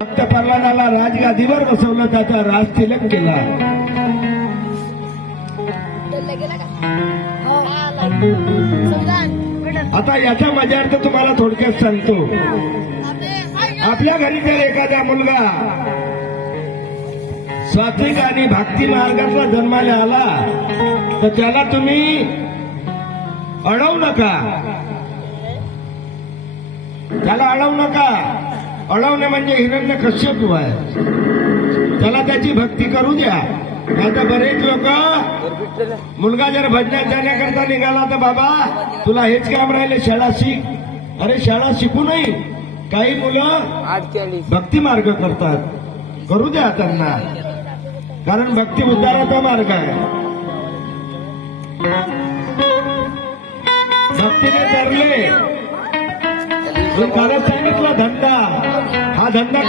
भक्त प्रल्हादाला राजगादीवर बसवलं त्याचा राज तिलक केला. संविधान. आता याचा मजार्थ तुम्हाला थोडक्यात सांगतो. आपल्या घरी जर एखादा मुलगा सात्विक आणि भक्ती मार्गातला जन्माला आला तर त्याला तुम्ही अडवू नका. त्याला अडवू नका. अडवणं म्हणजे हिरण्य कश्यप आहे त्याला त्याची भक्ती करू द्या. आता बरेच लोक मुलगा जर भजनात जाण्याकरता निघाला तर बाबा तुला हेच काम राहिले शाळा शिक. अरे शाळा शिकू नाही काही मुलं भक्ती मार्ग करतात. करू द्या त्यांना. कारण भक्ती उद्धाराचा मार्ग आहे. भक्तीने धरले. मी कालच सांगितलं धंदा. हा धंदा